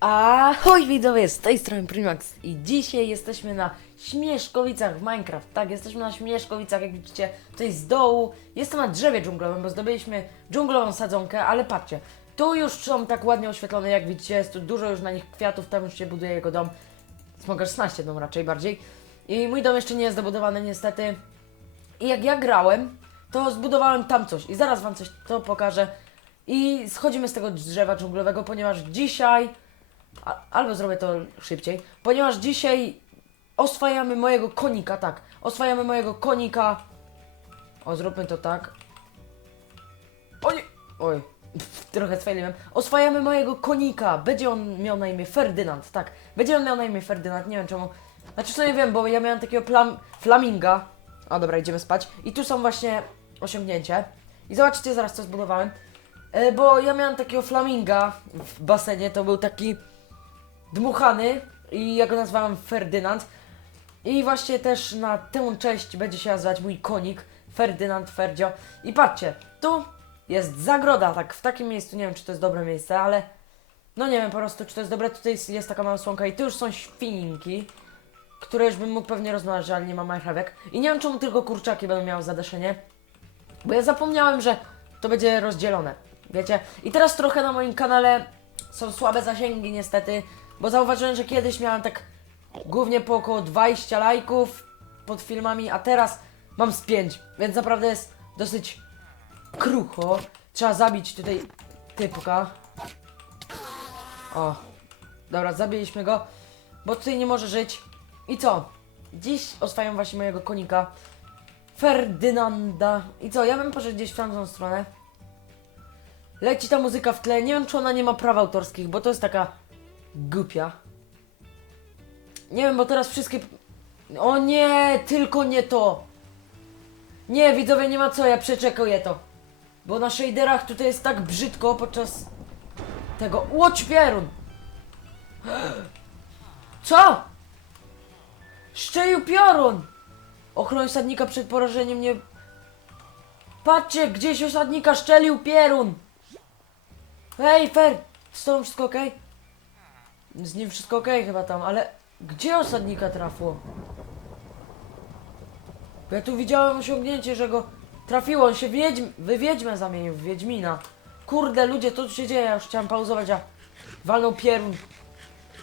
Ahoj widzowie, z tej strony Primax i dzisiaj jesteśmy na Śmieszkowicach w Minecraft. Tak, jesteśmy na Śmieszkowicach, jak widzicie, tutaj z dołu. Jestem na drzewie dżunglowym, bo zdobyliśmy dżunglową sadzonkę, ale patrzcie, tu już są tak ładnie oświetlone, jak widzicie, jest tu dużo już na nich kwiatów, tam już się buduje jego dom. Smogar 16 dom raczej bardziej. I mój dom jeszcze nie jest dobudowany niestety. I jak ja grałem, to zbudowałem tam coś i zaraz wam coś to pokażę. I schodzimy z tego drzewa dżunglowego, ponieważ dzisiaj albo zrobię to szybciej, ponieważ dzisiaj oswajamy mojego konika, tak, oswajamy mojego konika. O, zróbmy to tak. O nie, oj, trochę sfejliłem. Oswajamy mojego konika, będzie on miał na imię Ferdynand, tak, będzie on miał na imię Ferdynand, nie wiem czemu. Znaczy, co nie wiem, bo ja miałem takiego flaminga. O, dobra, idziemy spać. I tu są właśnie osiągnięcie. I zobaczcie zaraz, co zbudowałem. E, bo ja miałem takiego flaminga w basenie, to był taki dmuchany i ja go nazwałem Ferdynand. I właśnie też na tę cześć będzie się nazywać mój konik, Ferdynand Ferdzio. I patrzcie, tu jest zagroda, tak w takim miejscu, nie wiem czy to jest dobre miejsce, ale no nie wiem po prostu czy to jest dobre, tutaj jest, jest taka mała słonka i tu już są świnki, które już bym mógł pewnie rozmnażyć, ale nie ma marchewek. I nie wiem czemu tylko kurczaki będą miały zadaszenie, bo ja zapomniałem, że to będzie rozdzielone, wiecie. I teraz trochę na moim kanale są słabe zasięgi niestety, bo zauważyłem, że kiedyś miałem tak głównie po około 20 lajków pod filmami, a teraz mam z 5, więc naprawdę jest dosyć krucho. Trzeba zabić tutaj typka. O, dobra, zabiliśmy go, bo tutaj nie może żyć. I co? Dziś oswajam właśnie mojego konika. Ferdynanda. I co, ja bym poszedł gdzieś w tamtą stronę. Leci ta muzyka w tle. Nie wiem, czy ona nie ma praw autorskich, bo to jest taka głupia. Nie wiem, bo teraz wszystkie... O nie, tylko nie to. Nie, widzowie, nie ma co, ja przeczekuję to. Bo na shaderach tutaj jest tak brzydko podczas tego... Łoć pierun! Co? Szczelił piorun! Ochroń osadnika przed porażeniem nie... Patrzcie, gdzieś osadnika szczelił pierun! Hej, Fer! Z tobą wszystko okej? Z nim wszystko okej chyba tam, ale... Gdzie osadnika trafło? Bo ja tu widziałem osiągnięcie, że go trafiło, on się wiedźm... w wiedźmę zamienił, w wiedźmina. Kurde, ludzie, co tu się dzieje? Ja już chciałem pauzować, a... Walnął pierun.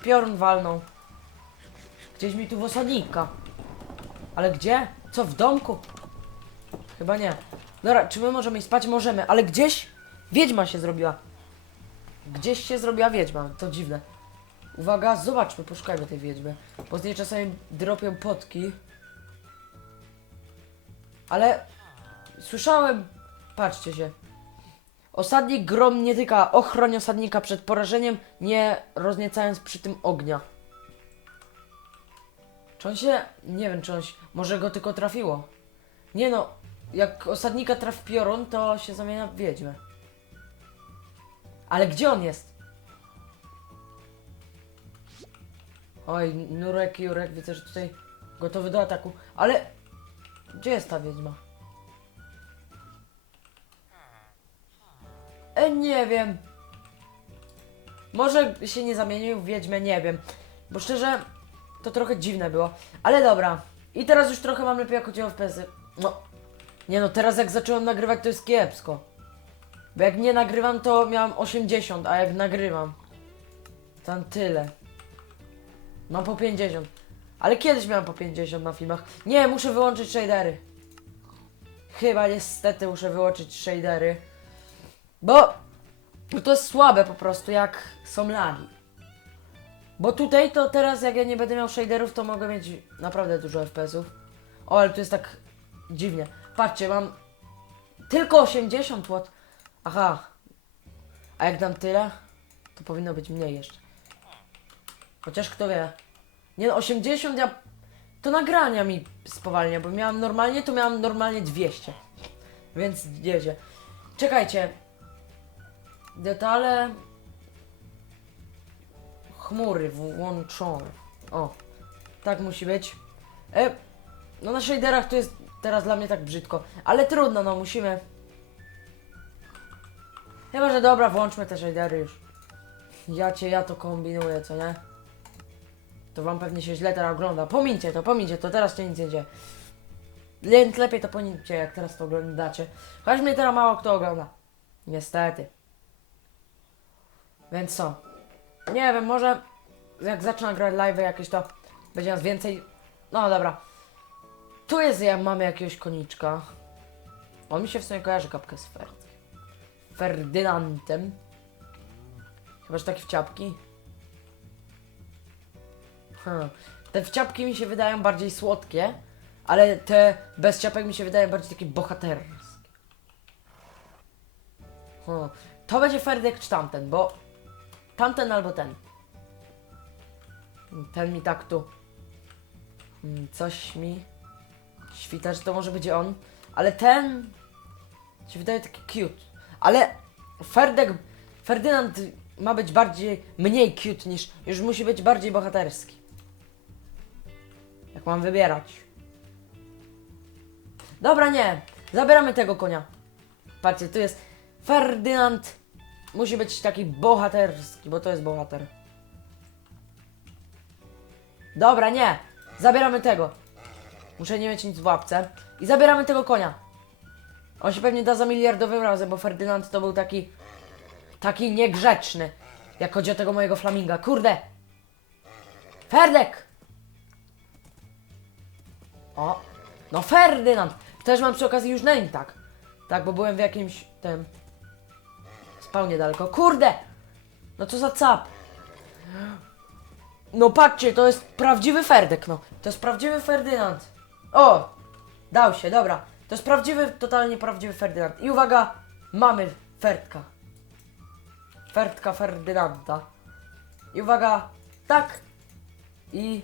Piorun walnął. Gdzieś mi tu w osadnika. Ale gdzie? Co, w domku? Chyba nie. Dobra, czy my możemy iść spać? Możemy, ale gdzieś wiedźma się zrobiła. Gdzieś się zrobiła wiedźma, to dziwne. Uwaga, zobaczmy, poszukajmy tej wiedźmy. Bo z niej czasami dropią potki. Ale słyszałem, patrzcie się. Osadnik grom nie tyka, ochroń osadnika przed porażeniem, nie rozniecając przy tym ognia. Czy on się, nie wiem, czy on się, może go tylko trafiło. Nie no, jak osadnika trafi piorun, to się zamienia w wiedźmę. Ale gdzie on jest? Oj, Nurek, Jurek, widzę, że tutaj gotowy do ataku. Ale gdzie jest ta wiedźma? E, nie wiem. Może się nie zamienił w wiedźmę, nie wiem. Bo szczerze, to trochę dziwne było. Ale dobra. I teraz już trochę mam lepiej jak chodzi o FPS-y. No. Nie no, teraz jak zacząłem nagrywać, to jest kiepsko. Bo jak nie nagrywam, to miałem 80, a jak nagrywam, tam tyle. Mam po 50. Ale kiedyś miałem po 50 na filmach. Nie, muszę wyłączyć shadery. Chyba niestety muszę wyłączyć shadery. Bo to jest słabe po prostu, jak są lagi. Bo tutaj to teraz jak ja nie będę miał shaderów, to mogę mieć naprawdę dużo FPS-ów. O, ale tu jest tak dziwnie. Patrzcie, mam tylko 80 W. Aha. A jak dam tyle, to powinno być mniej jeszcze. Chociaż kto wie. Nie no, 80 ja... To nagrania mi spowalnia, bo miałem normalnie, to miałem normalnie 200. Więc wiecie. Czekajcie. Detale... Chmury włączone. O. Tak musi być. E, no na shaderach to jest teraz dla mnie tak brzydko. Ale trudno, no musimy... Chyba, że dobra, włączmy te shadery już. ja cię, ja to kombinuję, co nie? To wam pewnie się źle teraz ogląda. Pomincie to, pomincie to, teraz cię nic nie dzieje. Więc lepiej to pomincie, jak teraz to oglądacie. Chociaż mnie teraz mało kto ogląda. Niestety. Więc co? Nie wiem, może jak zacznę grać live jakieś to będzie nas więcej. No dobra. Tu jest, ja mamy jakiegoś koniczka. On mi się w sumie kojarzy kapkę z Ferd. Ferdynantem. Chyba, że takie wciapki. Hmm. Te wciapki mi się wydają bardziej słodkie, ale te bez ciapek mi się wydają bardziej takie bohaterskie. Hmm. To będzie Ferdek czy tamten, bo tamten albo ten. Ten mi tak tu. Mm, Coś mi świta, że to może będzie on. Ale ten się wydaje taki cute. Ale Ferdek, Ferdynand ma być bardziej, mniej cute niż, już musi być bardziej bohaterski. Jak mam wybierać. Dobra, nie. Zabieramy tego konia. Patrzcie, tu jest Ferdynand. Musi być taki bohaterski, bo to jest bohater. Dobra, nie. Zabieramy tego. Muszę nie mieć nic w łapce. I zabieramy tego konia. On się pewnie da za miliardowym razem, bo Ferdynand to był taki... Taki niegrzeczny. Jak chodzi o tego mojego flaminga. Kurde! Ferdek! O! No Ferdynand! Też mam przy okazji już name tak. Tak, bo byłem w jakimś... tym... Spał niedaleko. Kurde! No co za cap! No patrzcie, to jest prawdziwy Ferdek, no. To jest prawdziwy Ferdynand. O! Dał się, dobra. To jest prawdziwy, totalnie prawdziwy Ferdynand. I uwaga, mamy Ferdka. Ferdka Ferdynanda. I uwaga, tak. I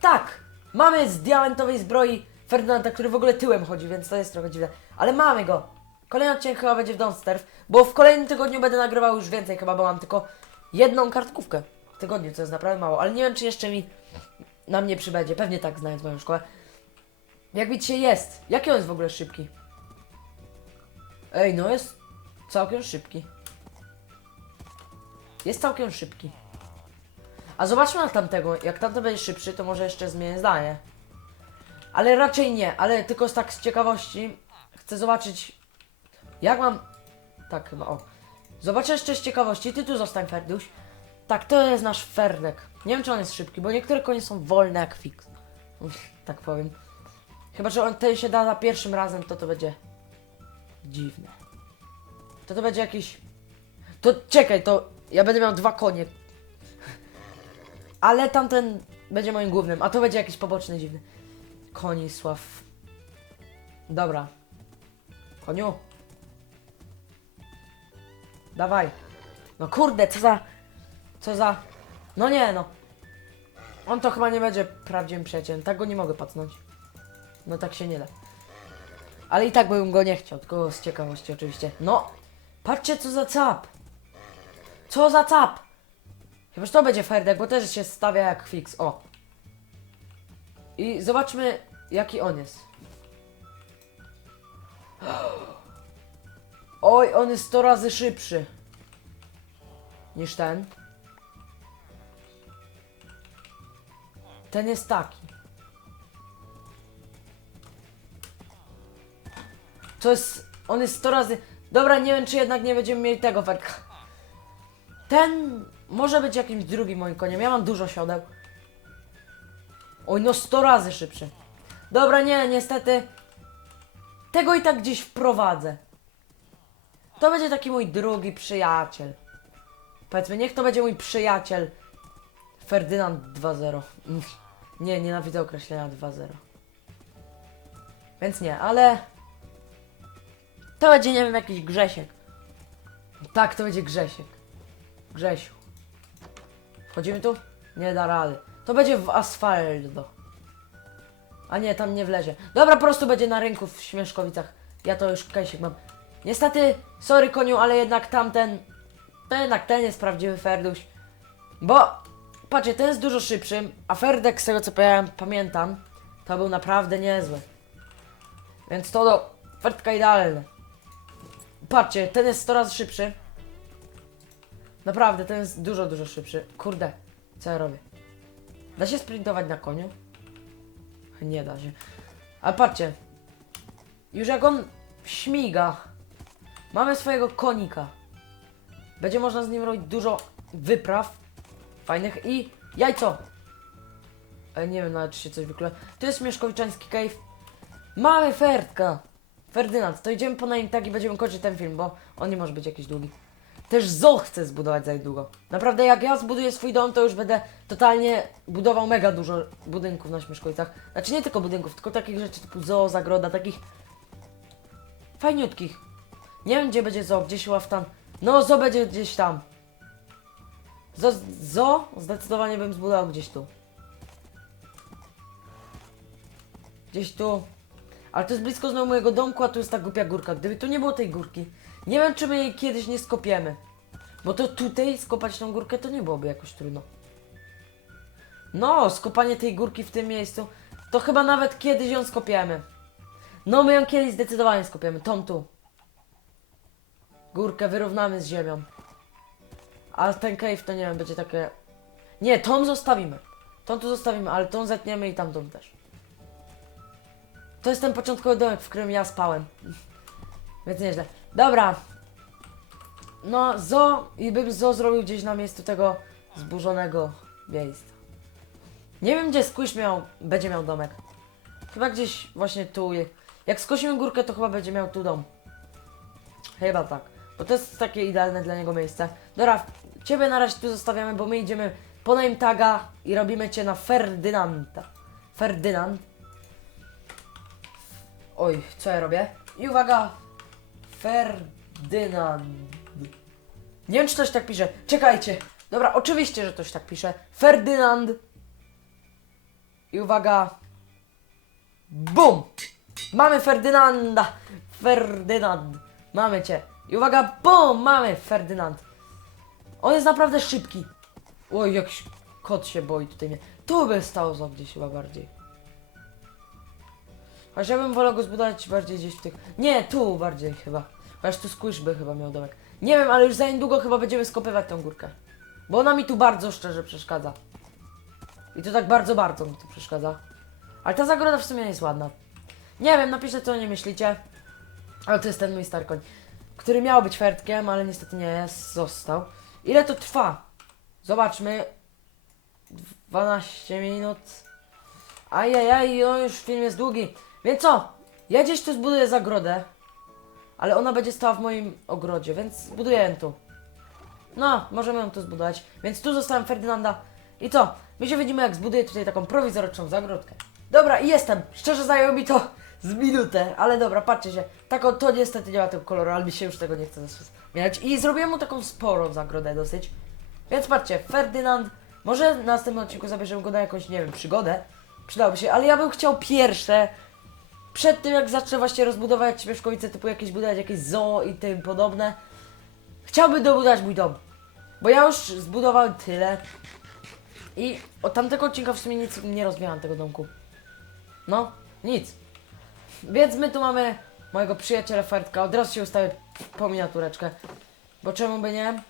tak. Mamy z diamentowej zbroi Ferdynanda, który w ogóle tyłem chodzi, więc to jest trochę dziwne. Ale mamy go. Kolejny odcinek chyba będzie w Donsterf, bo w kolejnym tygodniu będę nagrywał już więcej chyba, bo mam tylko jedną kartkówkę w tygodniu, co jest naprawdę mało. Ale nie wiem, czy jeszcze mi na mnie przybędzie. Pewnie tak, znając moją szkołę. Jak widzicie, jest. Jaki on jest w ogóle szybki? Ej, no jest całkiem szybki. Jest całkiem szybki. A zobaczmy na tamtego. Jak tamten będzie szybszy, to może jeszcze zmienię zdanie. Ale raczej nie, ale tylko z tak z ciekawości chcę zobaczyć jak mam... Tak chyba, o. Zobaczę jeszcze z ciekawości, ty tu zostań Ferduś. Tak, to jest nasz Ferdek. Nie wiem czy on jest szybki, bo niektóre konie są wolne jak fix. tak powiem. Chyba, że on ten się da za pierwszym razem, to to będzie dziwne. To to będzie jakiś... To czekaj, to ja będę miał dwa konie. Ale tamten będzie moim głównym, a to będzie jakiś poboczny dziwny. Konisław. Dobra. Koniu. Dawaj. No kurde, co za... Co za... No nie no. On to chyba nie będzie prawdziwym przyjacielem. Tak go nie mogę pacnąć. No tak się nie da. Ale i tak bym go nie chciał, tylko z ciekawości oczywiście. No! Patrzcie co za cap! Co za cap! Chyba, że to będzie Ferdek, bo też się stawia jak fix. O! I zobaczmy, jaki on jest. Oj, on jest 100 razy szybszy niż ten. Ten jest taki. To jest. On jest 100 razy. Dobra, nie wiem, czy jednak nie będziemy mieli tego werka. Ten może być jakimś drugim moim koniem. Ja mam dużo siodeł. Oj, no 100 razy szybszy. Dobra, nie, niestety. Tego i tak gdzieś wprowadzę. To będzie taki mój drugi przyjaciel. Powiedzmy, niech to będzie mój przyjaciel. Ferdynand 2.0. Mm, Nie, nienawidzę określenia 2.0. Więc nie, ale... To będzie, nie wiem, jakiś Grzesiek. Tak, to będzie Grzesiek. Grzesiu. Wchodzimy tu? Nie da rady. To będzie w Asfaldo. A nie, tam nie wlezie. Dobra, po prostu będzie na rynku w Śmieszkowicach. Ja to już kajsik mam. Niestety, sorry koniu, ale jednak tamten... To jednak ten jest prawdziwy Ferduś. Bo, patrzcie, ten jest dużo szybszy, a Ferdek, z tego co pamię- pamiętam, to był naprawdę niezły. Więc to do Ferdka idealne. Patrzcie, ten jest 100 razy szybszy. Naprawdę, ten jest dużo, dużo szybszy. Kurde, co ja robię? Da się sprintować na koniu? Nie da się. Ale patrzcie. Już jak on śmiga, mamy swojego konika. Będzie można z nim robić dużo wypraw fajnych i jajco. E, nie wiem nawet czy się coś wykle. To jest Mieszkowiczański cave. Mamy Ferdka. Ferdynand, to idziemy po nim tak i będziemy kończyć ten film, bo on nie może być jakiś długi. Też Zo chcę zbudować za niedługo. Naprawdę jak ja zbuduję swój dom, to już będę totalnie budował mega dużo budynków na Śmieszkowicach. Znaczy nie tylko budynków, tylko takich rzeczy typu zoo, zagroda, takich fajniutkich. Nie wiem gdzie będzie zoo, gdzieś ławtan. No zoo będzie gdzieś tam. Zo, zo zdecydowanie bym zbudował gdzieś tu. Gdzieś tu. Ale to jest blisko znowu mojego domku, a tu jest ta głupia górka. Gdyby tu nie było tej górki, nie wiem czy my jej kiedyś nie skopiemy. Bo to tutaj skopać tą górkę to nie byłoby jakoś trudno. No, skopanie tej górki w tym miejscu, to chyba nawet kiedyś ją skopiemy. No, my ją kiedyś zdecydowanie skopiemy. Tą tu. Górkę wyrównamy z ziemią. A ten cave to nie wiem, będzie takie... Nie, tą zostawimy. Tą tu zostawimy, ale tą zetniemy i tamtą też. To jest ten początkowy domek, w którym ja spałem. Więc nieźle. Dobra. No, zo i bym zo zrobił gdzieś na miejscu tego zburzonego miejsca. Nie wiem, gdzie Squish miał, będzie miał domek. Chyba gdzieś właśnie tu. Jak skosimy górkę, to chyba będzie miał tu dom. Chyba tak. Bo to jest takie idealne dla niego miejsce. Dobra, ciebie na razie tu zostawiamy, bo my idziemy po name taga i robimy cię na Ferdynanda. Ferdynand. Oj, co ja robię? I uwaga! Ferdynand. Nie wiem, czy ktoś tak pisze. Czekajcie. Dobra, oczywiście, że ktoś tak pisze. Ferdynand. I uwaga. BUM! Mamy Ferdynanda! Ferdynand! Mamy cię. I uwaga, BUM! Mamy Ferdynand. On jest naprawdę szybki. Oj, jakiś kot się boi tutaj mnie. Tu by stał za gdzieś chyba bardziej. Chociaż ja bym wolał go zbudować bardziej gdzieś w tych... Nie, tu bardziej chyba. Chociaż tu Squish by chyba miał domek. Nie wiem, ale już za niedługo chyba będziemy skopywać tą górkę. Bo ona mi tu bardzo szczerze przeszkadza. I to tak bardzo, bardzo mi tu przeszkadza. Ale ta zagroda w sumie jest ładna. Nie wiem, napiszcie co nie myślicie. Ale to jest ten mój stary koń. Który miał być fertkiem, ale niestety nie jest, został. Ile to trwa? Zobaczmy. 12 minut. Ajajaj, no już film jest długi. Więc co? Ja gdzieś tu zbuduję zagrodę. Ale ona będzie stała w moim ogrodzie, więc zbuduję ją tu. No, możemy ją tu zbudować. Więc tu zostałem Ferdynanda. I co? My się widzimy, jak zbuduję tutaj taką prowizoryczną zagrodkę. Dobra, i jestem. Szczerze zajęło mi to z minutę, ale dobra, patrzcie się. Tako, to niestety nie ma tego koloru, ale mi się już tego nie chce zmieniać. I zrobiłem mu taką sporą zagrodę dosyć. Więc patrzcie, Ferdynand. Może w następnym odcinku zabierzemy go na jakąś, nie wiem, przygodę. Przydałoby się, ale ja bym chciał pierwsze przed tym jak zacznę właśnie rozbudować Śmieszkowice, typu jakieś budować jakieś zoo i tym podobne, chciałbym dobudować mój dom. Bo ja już zbudowałem tyle i od tamtego odcinka w sumie nic nie rozwijałem tego domku. No, nic. Więc my tu mamy mojego przyjaciela Ferdka, od razu się ustawię po miniatureczkę. Bo czemu by nie?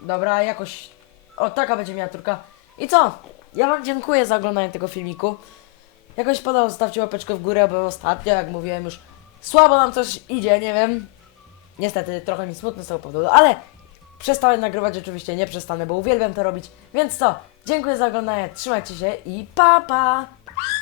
Dobra, jakoś... O, taka będzie miniaturka. I co? Ja wam dziękuję za oglądanie tego filmiku. Jakoś podobał, zostawcie łapeczkę w górę, bo ostatnio, jak mówiłem już, słabo nam coś idzie, nie wiem. Niestety, trochę mi smutno z tego powodu, ale przestałem nagrywać, oczywiście nie przestanę, bo uwielbiam to robić. Więc co, dziękuję za oglądanie, trzymajcie się i pa pa!